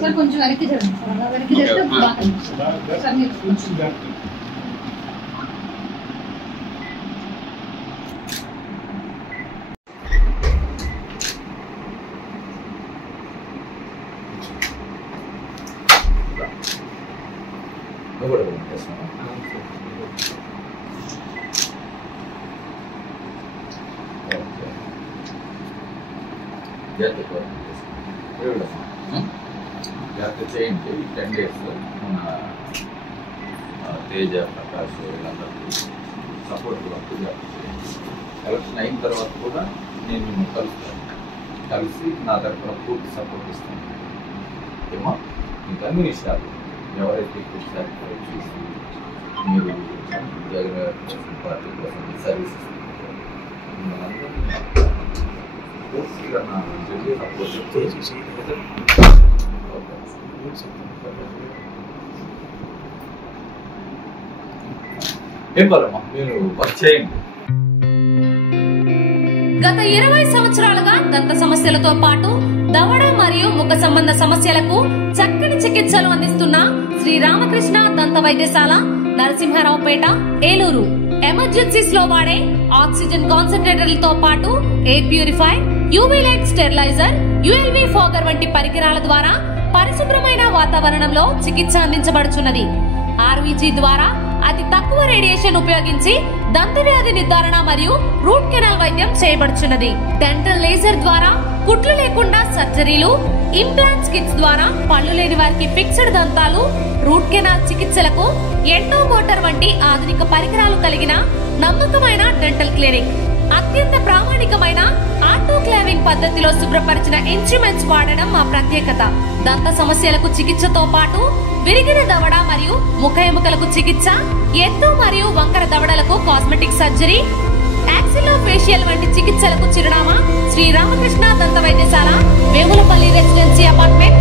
Sir కొంచెం వెనక్కి జరగండి సార్, అలా వెనక్కి జరిగితే సార్ మీరు జాగ్రత్త చేయండి. 10 days మన తేజ ప్రకాష్ వీళ్ళందరికీ సపోర్ట్ వర్క్ ఎలక్షన్ అయిన తర్వాత కూడా నేను మిమ్మల్ని కలుస్తాను. కలిసి నా తరఫున పూర్తి సపోర్ట్ ఇస్తాను. ఏమో మీకు అన్ని విషయాలు ఎవరైతే సాటిస్ఫై చేసి మీరు జగన్ పార్టీ కోసం సర్వీస్ ఇస్తున్నారు పూర్తిగా నా సపోర్ట్ చేసి గత 20 సంవత్సరాలుగా దంత సమస్యలతో పాటు దవడ మరియు ముఖ సంబంధ సమస్యలకు చక్కని చికిత్సలు అందిస్తున్న శ్రీ రామకృష్ణ దంత వైద్యశాల, నరసింహారావుపేట, ఏలూరు. ఎమర్జెన్సీస్ లో వాడే ఆక్సిజన్ కాన్సంట్రేటర్లతో పాటు air purify, UV light steriliser, ULV fogger వంటి పరికరాల ద్వారా పరిశుభ్రమైన వాతావరణంలో చికిత్స అందించబడుచున్నది. ఆర్వీజీ ద్వారా అతి తక్కువ రేడియేషన్ ఉపయోగించి దంత వ్యాధి నిర్ధారణ మరియు రూట్ కెనాల్ వైద్యం చేయబడుచున్నది. డెంటల్ లేజర్ ద్వారా కుట్లు లేకుండా సర్జరీలు, ఇంప్లాంట్స్ కిట్స్ ద్వారా పళ్ళు లేని వారికి ఫిక్స్డ్ దంతాలు, రూట్ కెనాల్ చికిత్సలకు ఎండో మోటార్ వంటి ఆధునిక పరికరాలు కలిగిన నమ్మకమైన డెంటల్ క్లినిక్. అత్యంత ప్రామాణికమైన ఆటోక్లావింగ్ పద్ధతిలో శుభ్రపరిచిన ఇన్స్ట్రుమెంట్స్ వాడడం మా ప్రత్యేకత. దంత సమస్యలకు చికిత్సతో పాటు విరిగిన దవడ మరియు ముఖ ఎముకలకు చికిత్స, ఎత్తు మరియు వంకర దవడలకు కాస్మెటిక్ సర్జరీ, యాక్సిలోఫేషియల్ వంటి చికిత్సలకు చిరునామా శ్రీ రామకృష్ణ దంత వైద్యశాల, వేములపల్లి రెసిడెన్సీ అపార్ట్మెంట్,